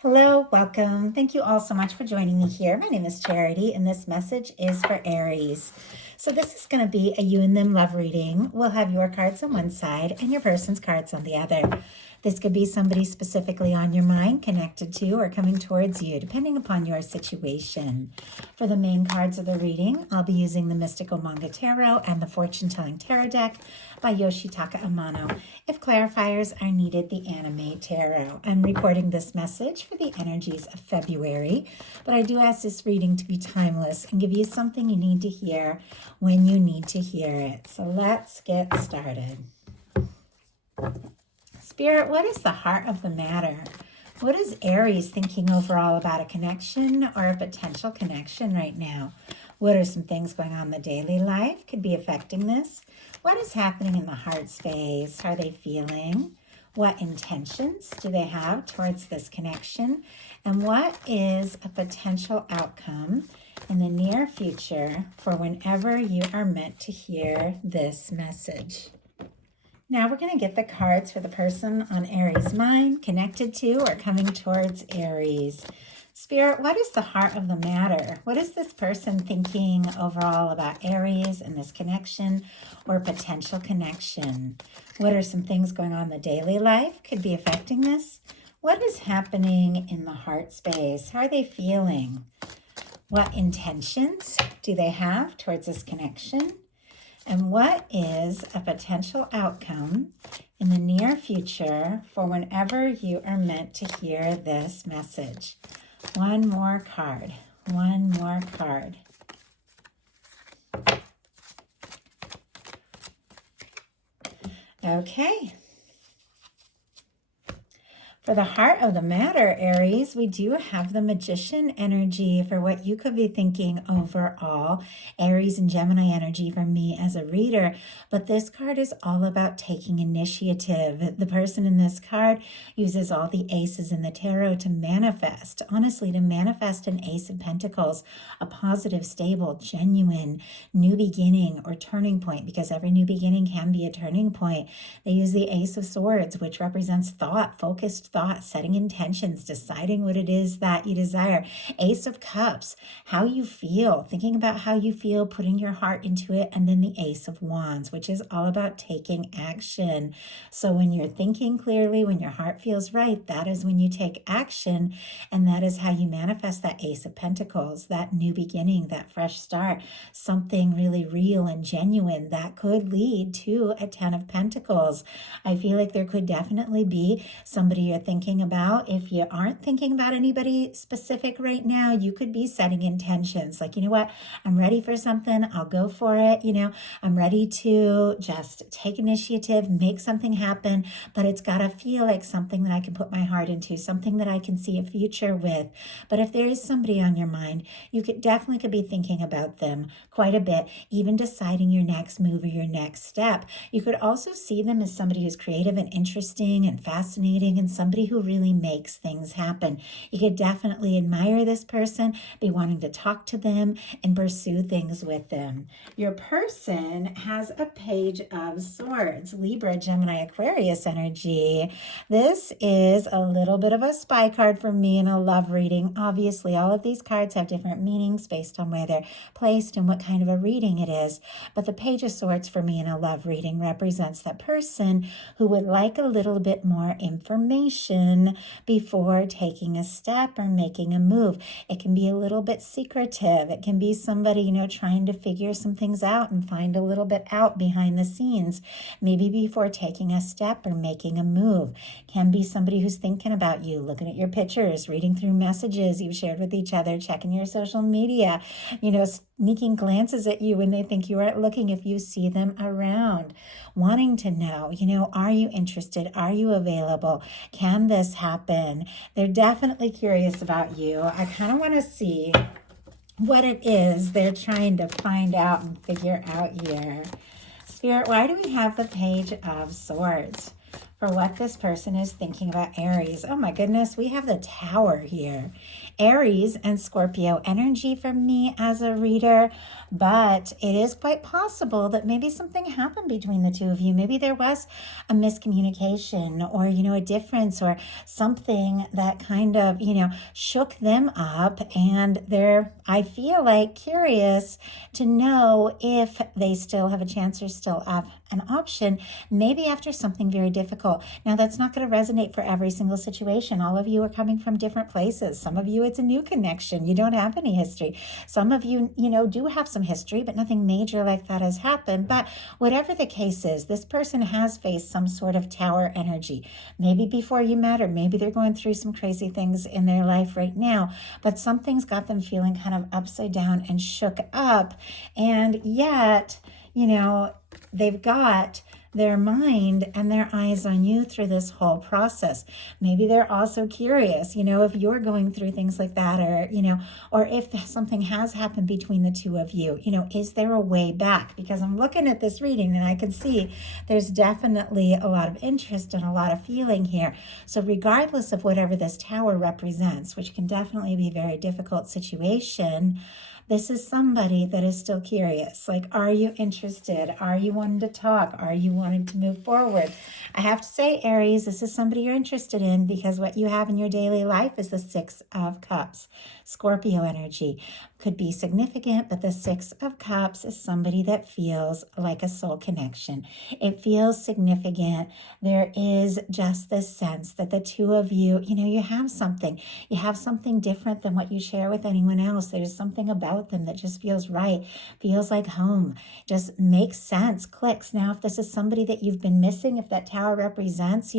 Hello, welcome. Thank you all so much for joining me here. My name is Charity, and this message is for Aries. So, this is going to be a you and them love reading. We'll have your cards on one side and your person's cards on the other. This could be somebody specifically on your mind, connected to, or coming towards you, depending upon your situation. For the main cards of the reading, I'll be using the Mystical Manga Tarot and the Fortune Telling Tarot deck by Yoshitaka Amano. If clarifiers are needed, the Anime Tarot. I'm recording this message for the energies of February, but I do ask this reading to be timeless and give you something you need to hear when you need to hear it. So let's get started. Spirit, what is the heart of the matter? What is Aries thinking overall about a connection or a potential connection right now? What are some things going on in the daily life could be affecting this? What is happening in the heart space? How are they feeling? What intentions do they have towards this connection? And what is a potential outcome in the near future for whenever you are meant to hear this message? Now we're going to get the cards for the person on Aries' mind, connected to or coming towards Aries. Spirit, what is the heart of the matter? What is this person thinking overall about Aries and this connection or potential connection? What are some things going on in the daily life could be affecting this? What is happening in the heart space? How are they feeling? What intentions do they have towards this connection? And what is a potential outcome in the near future for whenever you are meant to hear this message? One more card. One more card. Okay. For the heart of the matter, Aries, we do have the Magician energy for what you could be thinking overall. Aries and Gemini energy for me as a reader. But this card is all about taking initiative. The person in this card uses all the aces in the tarot to manifest. Honestly, to manifest an Ace of Pentacles, a positive, stable, genuine new beginning or turning point, because every new beginning can be a turning point. They use the Ace of Swords, which represents thought, focused thought, setting intentions, deciding what it is that you desire. Ace of Cups, how you feel, thinking about how you feel, putting your heart into it. And then the Ace of Wands, which is all about taking action. So when you're thinking clearly, when your heart feels right, that is when you take action. And that is how you manifest that Ace of Pentacles, that new beginning, that fresh start, something really real and genuine that could lead to a 10 of Pentacles. I feel like there could definitely be somebody you're thinking about. If you aren't thinking about anybody specific right now, you could be setting intentions like, you know what, I'm ready for something, I'll go for it. I'm ready to just take initiative, make something happen, but it's got to feel like something that I can put my heart into, something that I can see a future with. But if there is somebody on your mind, you could be thinking about them quite a bit, even deciding your next move or your next step. You could also see them as somebody who's creative and interesting and fascinating and somebody who really makes things happen. You could definitely admire this person, be wanting to talk to them and pursue things with them. Your person has a Page of Swords, Libra, Gemini, Aquarius energy. This is a little bit of a spy card for me in a love reading. Obviously, all of these cards have different meanings based on where they're placed and what kind of a reading it is. But the Page of Swords for me in a love reading represents that person who would like a little bit more information before taking a step or making a move. It can be a little bit secretive. It can be somebody, trying to figure some things out and find a little bit out behind the scenes, maybe before taking a step or making a move. Can be somebody who's thinking about you, looking at your pictures, reading through messages you've shared with each other, checking your social media, sneaking glances at you when they think you aren't looking if you see them around, wanting to know, are you interested? Are you available? Can this happen? They're definitely curious about you. I kind of want to see what it is they're trying to find out and figure out here. Spirit, why do we have the Page of Swords? for what this person is thinking about Aries. Oh my goodness, we have the Tower here. Aries and Scorpio energy for me as a reader, but it is quite possible that maybe something happened between the two of you. Maybe there was a miscommunication or, a difference or something that kind of, shook them up, and I feel like, curious to know if they still have a chance or still have an option, maybe after something very difficult. Now, that's not going to resonate for every single situation. All of you are coming from different places. Some of you, it's a new connection. You don't have any history. Some of you, do have some history, but nothing major like that has happened. But whatever the case is, this person has faced some sort of Tower energy. Maybe before you met, or maybe they're going through some crazy things in their life right now, but something's got them feeling kind of upside down and shook up. And yet, they've got their mind and their eyes on you through this whole process. Maybe they're also curious, if you're going through things like that, or if something has happened between the two of you, is there a way back? Because I'm looking at this reading and I can see there's definitely a lot of interest and a lot of feeling here. So regardless of whatever this Tower represents, which can definitely be a very difficult situation, this is somebody that is still curious. Like, are you interested? Are you wanting to talk? Are you wanting to move forward? I have to say, Aries, this is somebody you're interested in, because what you have in your daily life is the Six of Cups. Scorpio energy could be significant, but the Six of Cups is somebody that feels like a soul connection. It feels significant. There is just this sense that the two of you, you have something. You have something different than what you share with anyone else. There's something about them that just feels right, feels like home, just makes sense, clicks. Now, if this is somebody that you've been missing, if that Tower represents,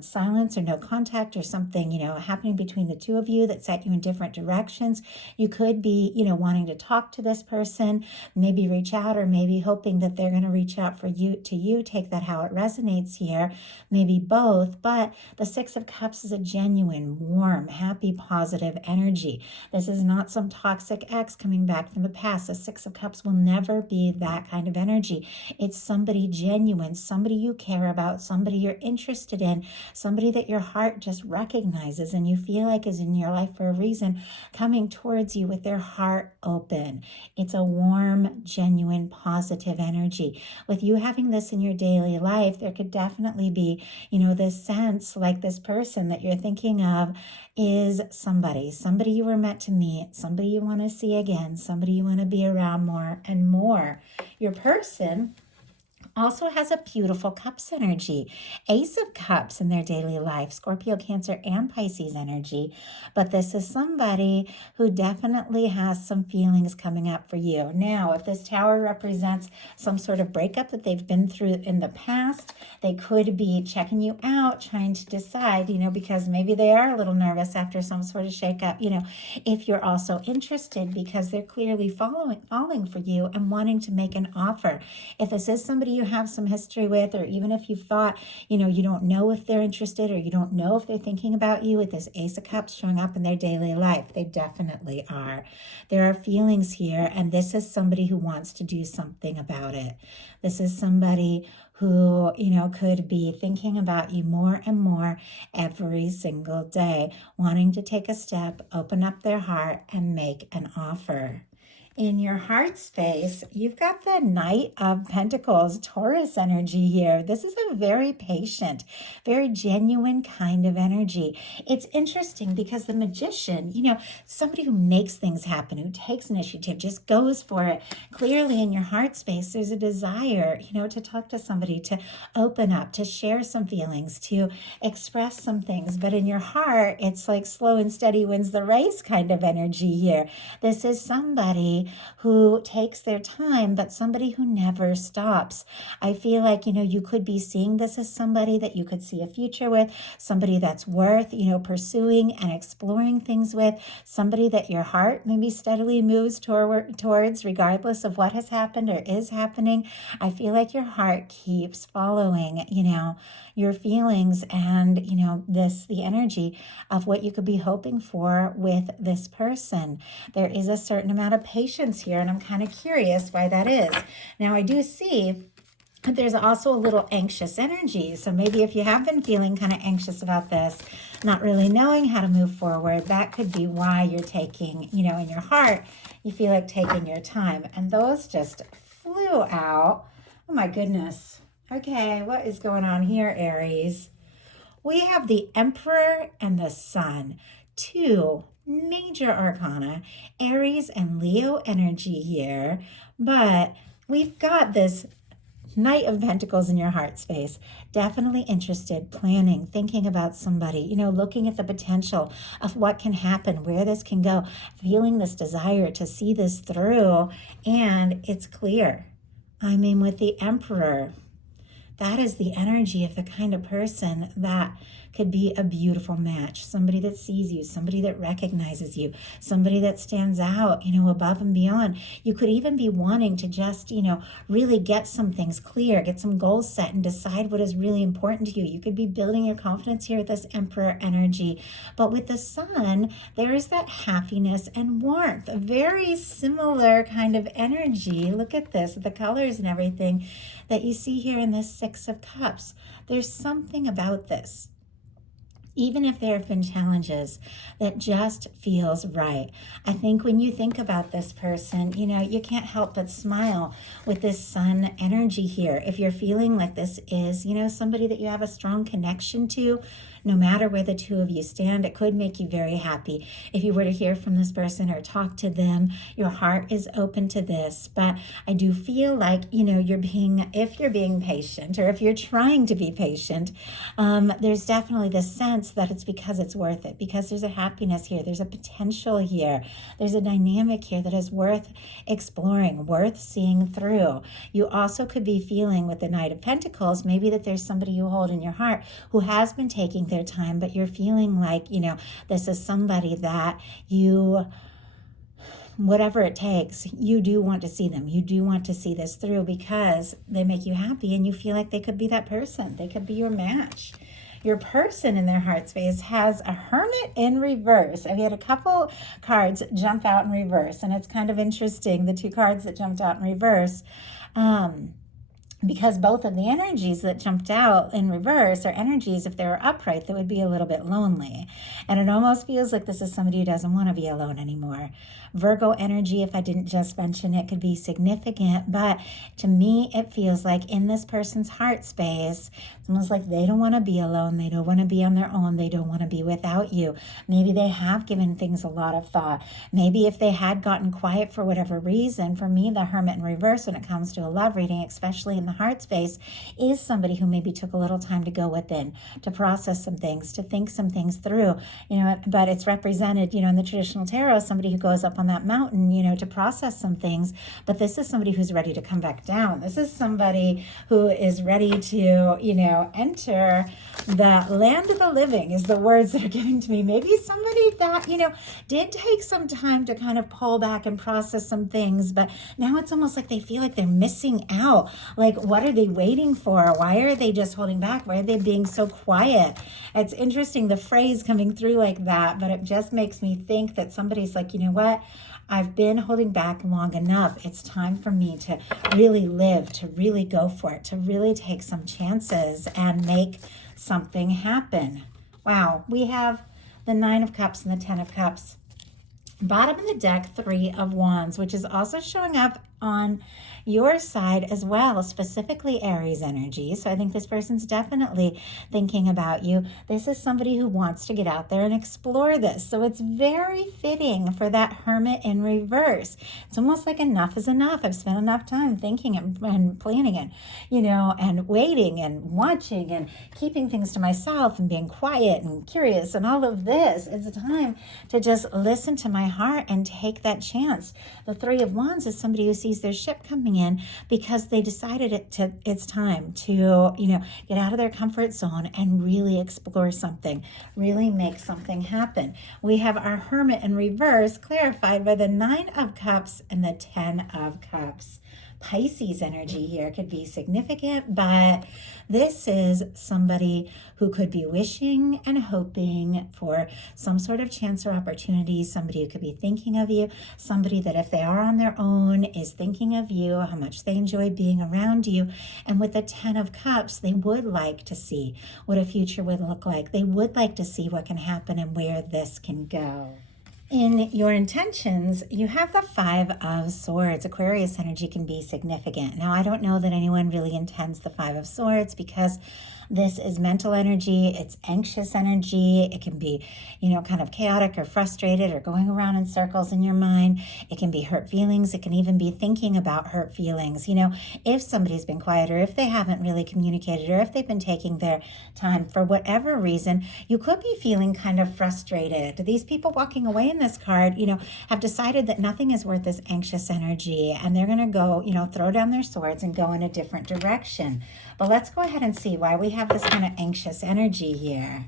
silence or no contact or something, happening between the two of you that set you in different directions, you could be, wanting to talk to this person, maybe reach out, or maybe hoping that they're going to reach out to you. Take that how it resonates here, maybe both. But the Six of Cups is a genuine, warm, happy, positive energy. This is not some toxic ex coming back from the past. The Six of Cups will never be that kind of energy. It's somebody genuine, somebody you care about, somebody you're interested in, somebody that your heart just recognizes and you feel like is in your life for a reason, coming towards you with their heart open. It's a warm, genuine, positive energy. With you having this in your daily life, there could definitely be, this sense like this person that you're thinking of is somebody you were meant to meet, somebody you want to see again, somebody you want to be around more and more. Your person also has a beautiful Cups energy, Ace of Cups in their daily life, Scorpio, Cancer, and Pisces energy. But this is somebody who definitely has some feelings coming up for you. Now, if this Tower represents some sort of breakup that they've been through in the past, they could be checking you out, trying to decide, because maybe they are a little nervous after some sort of shakeup, if you're also interested, because they're clearly falling for you and wanting to make an offer. If this is somebody you have some history with, or even if you thought, you don't know if they're interested, or you don't know if they're thinking about you, with this Ace of Cups showing up in their daily life, they definitely are. There are feelings here, and this is somebody who wants to do something about it. This is somebody who, could be thinking about you more and more every single day, wanting to take a step, open up their heart, and make an offer. In your heart space, you've got the Knight of Pentacles, Taurus energy here. This is a very patient, very genuine kind of energy. It's interesting because the Magician, somebody who makes things happen, who takes initiative, just goes for it. Clearly in your heart space, there's a desire, to talk to somebody, to open up, to share some feelings, to express some things. But in your heart, it's like slow and steady wins the race kind of energy here. This is somebody who takes their time, but somebody who never stops. I feel like, you could be seeing this as somebody that you could see a future with, somebody that's worth, pursuing and exploring things with, somebody that your heart maybe steadily moves towards, regardless of what has happened or is happening. I feel like your heart keeps following, your feelings and, the energy of what you could be hoping for with this person. There is a certain amount of patience here, and I'm kind of curious why that is. Now, I do see There's also a little anxious energy. So maybe if you have been feeling kind of anxious about this, not really knowing how to move forward, that could be why you're taking, in your heart, you feel like taking your time. And those just flew out. Oh my goodness. Okay, what is going on here, Aries? We have the Emperor and the Sun, two major arcana, Aries and Leo energy here, but we've got this Knight of Pentacles in your heart space. Definitely interested, planning, thinking about somebody, looking at the potential of what can happen, where this can go, feeling this desire to see this through. And it's clear. I mean, with the Emperor, that is the energy of the kind of person that could be a beautiful match. Somebody that sees you, somebody that recognizes you, somebody that stands out, above and beyond. You could even be wanting to just, really get some things clear, get some goals set and decide what is really important to you. You could be building your confidence here with this Emperor energy. But with the Sun, there is that happiness and warmth, a very similar kind of energy. Look at this, the colors and everything that you see here in this Six of Cups. There's something about this, even if there have been challenges, that just feels right. I think when you think about this person, you can't help but smile with this Sun energy here. If you're feeling like this is, somebody that you have a strong connection to, no matter where the two of you stand, it could make you very happy. If you were to hear from this person or talk to them, your heart is open to this. But I do feel like, if you're being patient, or if you're trying to be patient, there's definitely this sense that it's because it's worth it, because there's a happiness here, there's a potential here, there's a dynamic here that is worth exploring, worth seeing through. You also could be feeling with the Knight of Pentacles, maybe that there's somebody you hold in your heart who has been taking their time, but you're feeling like, this is somebody that you, whatever it takes, you do want to see them. You do want to see this through because they make you happy and you feel like they could be that person. They could be your match. Your person in their heart space has a Hermit in reverse. I've had a couple cards jump out in reverse, and it's kind of interesting, the two cards that jumped out in reverse. Because both of the energies that jumped out in reverse are energies, if they were upright, that would be a little bit lonely. And it almost feels like this is somebody who doesn't want to be alone anymore. Virgo energy, if I didn't just mention it, could be significant. But to me, it feels like in this person's heart space, it's almost like they don't want to be alone. They don't want to be on their own. They don't want to be without you. Maybe they have given things a lot of thought. Maybe if they had gotten quiet for whatever reason, for me, the Hermit in reverse when it comes to a love reading, especially in the heart space, is somebody who maybe took a little time to go within, to process some things, to think some things through, but it's represented, in the traditional tarot, somebody who goes up on that mountain, to process some things. But this is somebody who's ready to come back down. This is somebody who is ready to, enter the land of the living, is the words that are given to me. Maybe somebody that, did take some time to kind of pull back and process some things, but now it's almost like they feel like they're missing out. Like, what are they waiting for? Why are they just holding back? Why are they being so quiet? It's interesting, the phrase coming through like that, but it just makes me think that somebody's like, you know what? I've been holding back long enough. It's time for me to really live, to really go for it, to really take some chances and make something happen. Wow, we have the Nine of Cups and the Ten of Cups. Bottom of the deck, Three of Wands, which is also showing up on your side as well, specifically Aries energy. So I think this person's definitely thinking about you. This is somebody who wants to get out there and explore this. So it's very fitting for that Hermit in reverse. It's almost like enough is enough. I've spent enough time thinking and planning and, and waiting and watching and keeping things to myself and being quiet and curious and all of this. It's a time to just listen to my heart and take that chance. The Three of Wands is somebody who sees their ship coming in because they decided it's time to, get out of their comfort zone and really explore something, really make something happen. We have our Hermit in reverse clarified by the Nine of Cups and the Ten of Cups. Pisces energy here could be significant, but this is somebody who could be wishing and hoping for some sort of chance or opportunity, somebody who could be thinking of you, somebody that if they are on their own is thinking of you, how much they enjoy being around you. And with the 10 of Cups, they would like to see what a future would look like. They would like to see what can happen and where this can go. In your intentions, you have the 5 of Swords. Aquarius energy can be significant. Now, I don't know that anyone really intends the 5 of Swords because this is mental energy. It's anxious energy. It can be, kind of chaotic or frustrated or going around in circles in your mind. It can be hurt feelings. It can even be thinking about hurt feelings. If somebody's been quiet or if they haven't really communicated or if they've been taking their time for whatever reason, you could be feeling kind of frustrated. These people walking away in this card, have decided that nothing is worth this anxious energy and they're going to go, throw down their swords and go in a different direction. But let's go ahead and see why we have this kind of anxious energy here.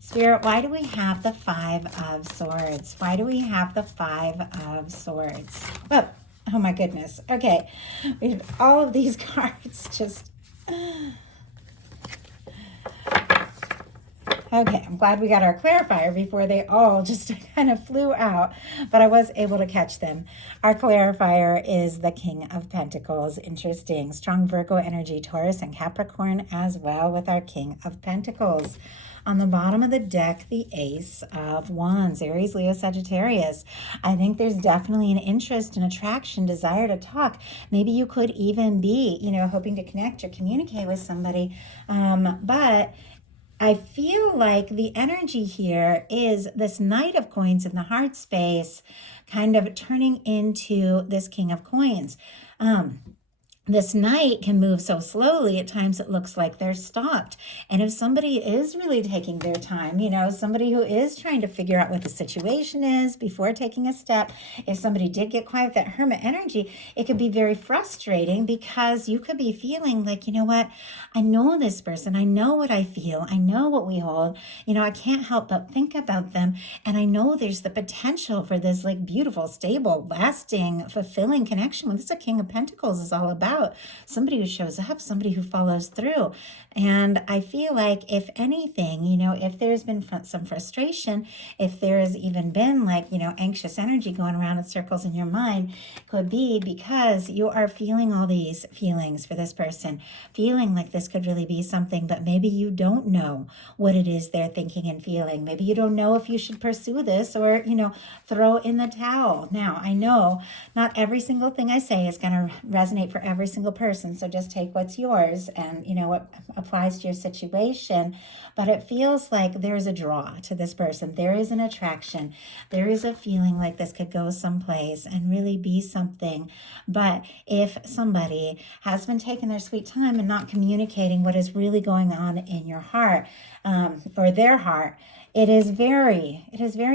Spirit, why do we have the 5 of Swords? Why do we have the 5 of Swords? Oh my goodness. Okay. We have all of these cards just... Okay, I'm glad we got our clarifier before they all just kind of flew out, but I was able to catch them. Our clarifier is the King of Pentacles. Interesting. Strong Virgo energy, Taurus and Capricorn as well with our King of Pentacles. On the bottom of the deck, the Ace of Wands, Aries, Leo, Sagittarius. I think there's definitely an interest, an attraction, desire to talk. Maybe you could even be, hoping to connect or communicate with somebody, but I feel like the energy here is this Knight of Coins in the heart space kind of turning into this King of Coins. This knight can move so slowly, at times it looks like they're stopped. And if somebody is really taking their time, somebody who is trying to figure out what the situation is before taking a step, if somebody did get quiet with that hermit energy, it could be very frustrating because you could be feeling like, what, I know this person, I know what I feel, I know what we hold, I can't help but think about them. And I know there's the potential for this like beautiful, stable, lasting, fulfilling connection. What this a King of Pentacles is all about. Somebody who shows up, somebody who follows through. And I feel like if anything, if there's been some frustration, if there has even been like, anxious energy going around in circles in your mind, could be because you are feeling all these feelings for this person, feeling like this could really be something, but maybe you don't know what it is they're thinking and feeling. Maybe you don't know if you should pursue this or, throw in the towel. Now, I know not every single thing I say is going to resonate for every single person. So just take what's yours and, what applies to your situation. But it feels like there's a draw to this person. There is an attraction. There is a feeling like this could go someplace and really be something. But if somebody has been taking their sweet time and not communicating what is really going on in your heart, or their heart, it is very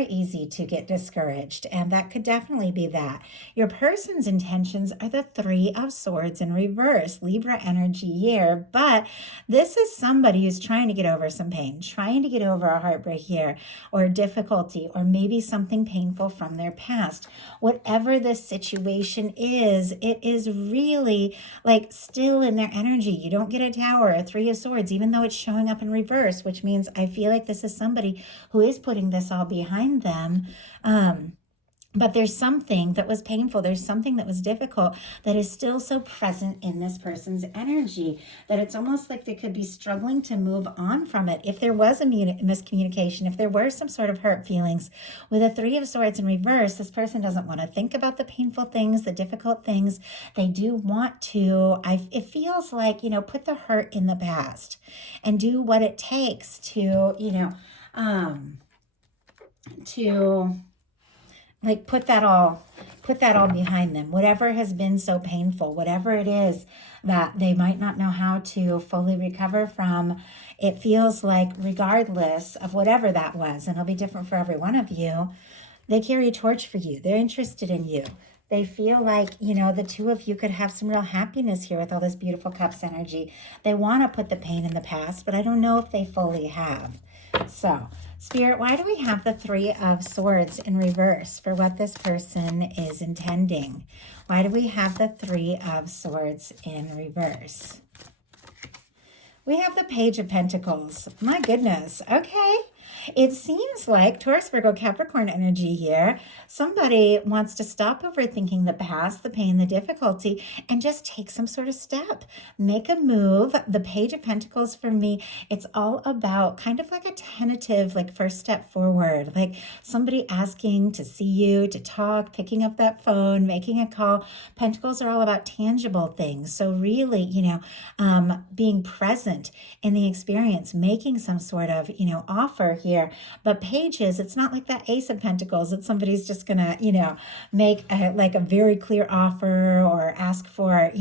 easy to get discouraged, and that could definitely be that. Your person's intentions are the 3 of Swords in reverse, Libra energy year, but this is somebody who's trying to get over some pain, trying to get over a heartbreak here, or difficulty, or maybe something painful from their past. Whatever this situation is, it is really like still in their energy. You don't get a Tower, a 3 of Swords, even though it's showing up in reverse, which means I feel like this is somebody who is putting this all behind them. But there's something that was painful. There's something that was difficult that is still so present in this person's energy that it's almost like they could be struggling to move on from it. If there was a miscommunication, if there were some sort of hurt feelings, with a 3 of Swords in reverse, this person doesn't want to think about the painful things, the difficult things. They do want to, it feels like, put the hurt in the past and do what it takes to, like put that all behind them. Whatever has been so painful, whatever it is that they might not know how to fully recover from, it feels like regardless of whatever that was, and it'll be different for every one of you, they carry a torch for you. They're interested in you. They feel like, the two of you could have some real happiness here with all this beautiful Cups energy. They want to put the pain in the past, but I don't know if they fully have. So Spirit, why do we have the Three of Swords in reverse for what this person is intending? Why do we have the Three of Swords in reverse? We have the Page of Pentacles. My goodness. Okay. It seems like Taurus, Virgo, Capricorn energy here. Somebody wants to stop overthinking the past, the pain, the difficulty, and just take some sort of step. Make a move. The Page of Pentacles for me, it's all about kind of like a tentative, like first step forward, like somebody asking to see you, to talk, picking up that phone, making a call. Pentacles are all about tangible things. So really, being present in the experience, making some sort of, offer here. But pages, it's not like that Ace of Pentacles that somebody's just gonna, make a very clear offer or ask for,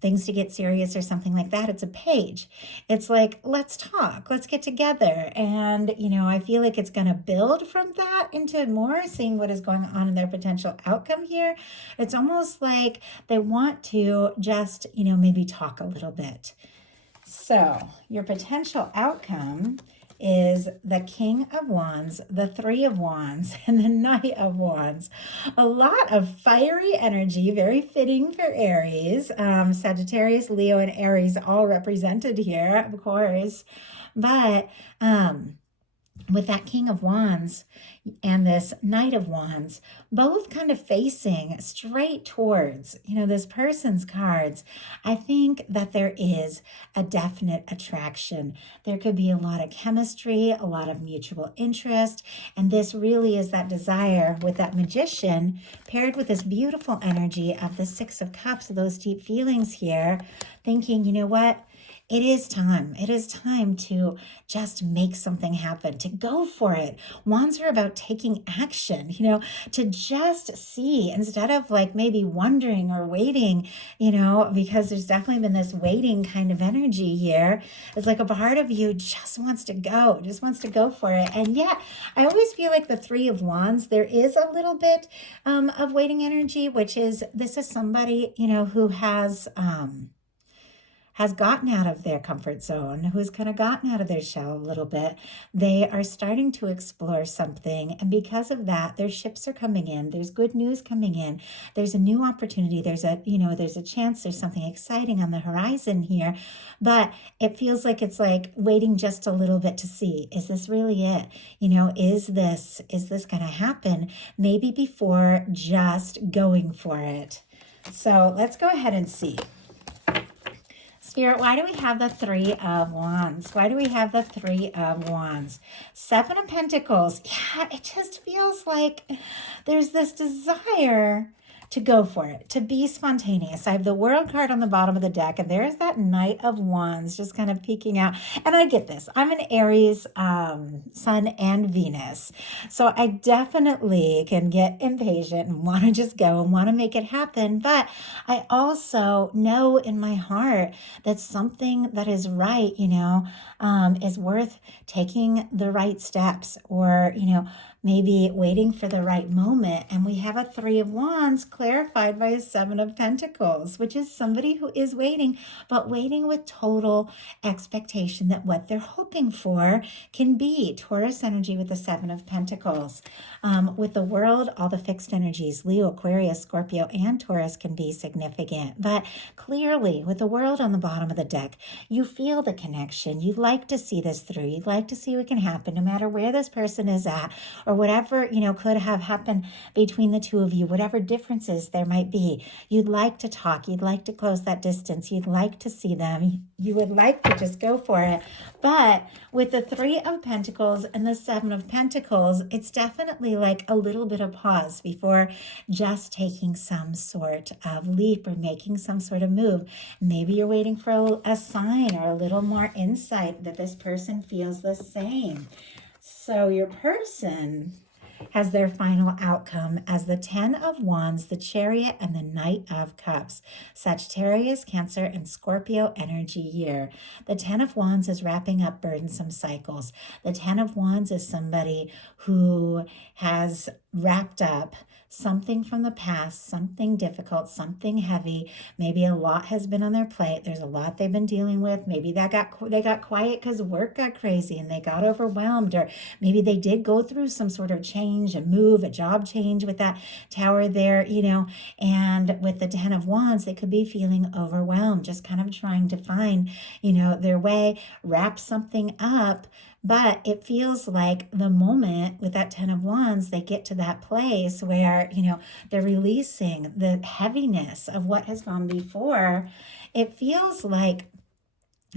things to get serious or something like that. It's a page. It's like, let's talk, let's get together. And, I feel like it's gonna build from that into more, seeing what is going on in their potential outcome here. It's almost like they want to just, maybe talk a little bit. So your potential outcome is the King of Wands, the Three of Wands, and the Knight of Wands. A lot of fiery energy, very fitting for Aries. Sagittarius, Leo, and Aries all represented here, of course. But with that King of Wands and this Knight of Wands, both kind of facing straight towards, this person's cards, I think that there is a definite attraction. There could be a lot of chemistry, a lot of mutual interest, and this really is that desire with that Magician paired with this beautiful energy of the Six of Cups, those deep feelings here, thinking, you know what? It is time. It is time to just make something happen, to go for it. Wands are about taking action, to just see instead of like maybe wondering or waiting, because there's definitely been this waiting kind of energy here. It's like a part of you just wants to go for it. And yeah, I always feel like the Three of Wands, there is a little bit of waiting energy, which is this is somebody, who has gotten out of their comfort zone, who's kind of gotten out of their shell a little bit. They are starting to explore something. And because of that, their ships are coming in. There's good news coming in. There's a new opportunity. There's a chance. There's something exciting on the horizon here. But it feels like it's like waiting just a little bit to see, is this really it? Is this going to happen? Maybe before just going for it. So let's go ahead and see. Spirit, why do we have the Three of Wands? Why do we have the Three of Wands? Seven of Pentacles. Yeah, it just feels like there's this desire to go for it, to be spontaneous. I have the World card on the bottom of the deck, and there's that Knight of Wands just kind of peeking out. And I get this. I'm an Aries Sun and Venus. So I definitely can get impatient and want to just go and want to make it happen. But I also know in my heart that something that is right, is worth taking the right steps, or, maybe waiting for the right moment. And we have a Three of Wands clarified by a Seven of Pentacles, which is somebody who is waiting, but waiting with total expectation that what they're hoping for can be. Taurus energy with the Seven of Pentacles. With the World, all the fixed energies, Leo, Aquarius, Scorpio, and Taurus can be significant. But clearly, with the World on the bottom of the deck, you feel the connection. You'd like to see this through. You'd like to see what can happen, no matter where this person is at, or whatever, could have happened between the two of you, whatever differences there might be. You'd like to talk. You'd like to close that distance. You'd like to see them. You would like to just go for it. But with the Three of Pentacles and the Seven of Pentacles, it's definitely like a little bit of pause before just taking some sort of leap or making some sort of move. Maybe you're waiting for a sign or a little more insight that this person feels the same. So your person has their final outcome as the Ten of Wands, the Chariot, and the Knight of Cups. Sagittarius, Cancer, and Scorpio energy year. The Ten of Wands is wrapping up burdensome cycles. The Ten of Wands is somebody who has wrapped up something from the past, something difficult, something heavy. Maybe a lot has been on their plate. There's a lot they've been dealing with. Maybe they got quiet because work got crazy and they got overwhelmed, or maybe they did go through some sort of change, a move, a job change with that tower there, and with the Ten of Wands, they could be feeling overwhelmed, just kind of trying to find, their way, wrap something up. But it feels like the moment with that Ten of Wands, they get to that place where, they're releasing the heaviness of what has gone before. It feels like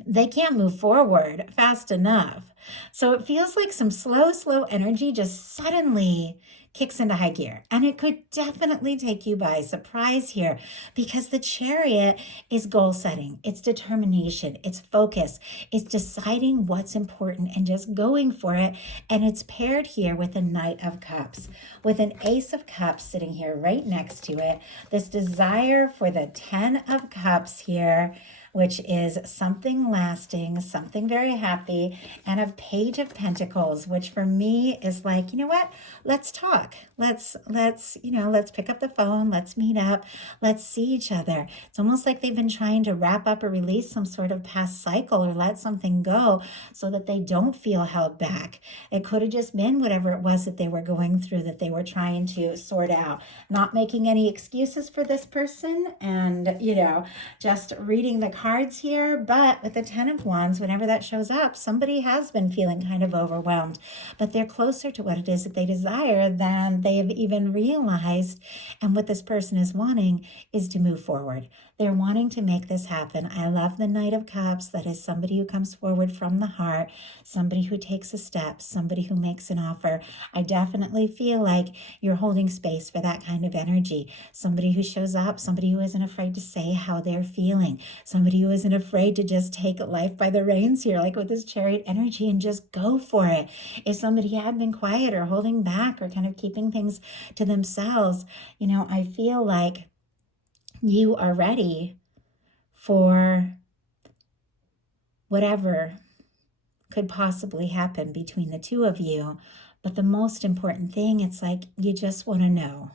they can't move forward fast enough. So it feels like some slow energy just suddenly kicks into high gear. And it could definitely take you by surprise here, because the Chariot is goal setting, it's determination, it's focus, it's deciding what's important and just going for it. And it's paired here with a Knight of Cups, with an Ace of Cups sitting here right next to it. This desire for the Ten of Cups here, which is something lasting, something very happy, and a Page of Pentacles, which for me is like, you know what? Let's talk. Let's pick up the phone. Let's meet up. Let's see each other. It's almost like they've been trying to wrap up or release some sort of past cycle or let something go so that they don't feel held back. It could have just been whatever it was that they were going through that they were trying to sort out. Not making any excuses for this person and, just reading the cards here. But with the Ten of Wands, whenever that shows up, somebody has been feeling kind of overwhelmed, but they're closer to what it is that they desire than they have even realized. And what this person is wanting is to move forward. They're wanting to make this happen. I love the Knight of Cups. That is somebody who comes forward from the heart, somebody who takes a step, somebody who makes an offer. I definitely feel like you're holding space for that kind of energy. Somebody who shows up, somebody who isn't afraid to say how they're feeling, somebody who isn't afraid to just take life by the reins here, like with this Chariot energy, and just go for it. If somebody had been quiet or holding back or kind of keeping things to themselves, I feel like you are ready for whatever could possibly happen between the two of you. But the most important thing, it's like you just want to know,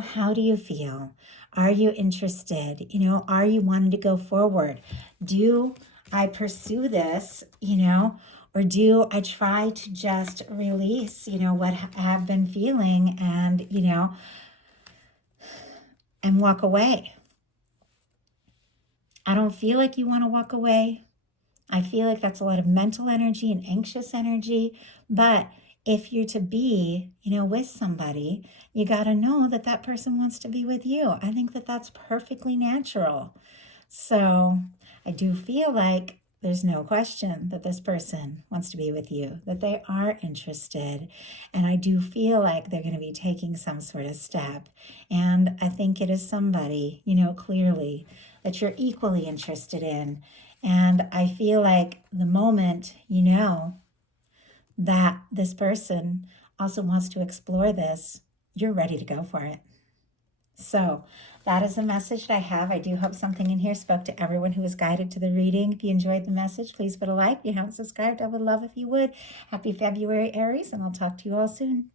how do you feel? Are you interested? Are you wanting to go forward? Do I pursue this, or do I try to just release, what I have been feeling and, and walk away? I don't feel like you want to walk away. I feel like that's a lot of mental energy and anxious energy. But if you're to be, with somebody, you got to know that that person wants to be with you. I think that that's perfectly natural. So I do feel like there's no question that this person wants to be with you, that they are interested. And I do feel like they're going to be taking some sort of step. And I think it is somebody, clearly that you're equally interested in. And I feel like the moment that this person also wants to explore this, you're ready to go for it. So that is the message that I have. I do hope something in here spoke to everyone who was guided to the reading. If you enjoyed the message, please put a like. If you haven't subscribed, I would love if you would. Happy February, Aries, and I'll talk to you all soon.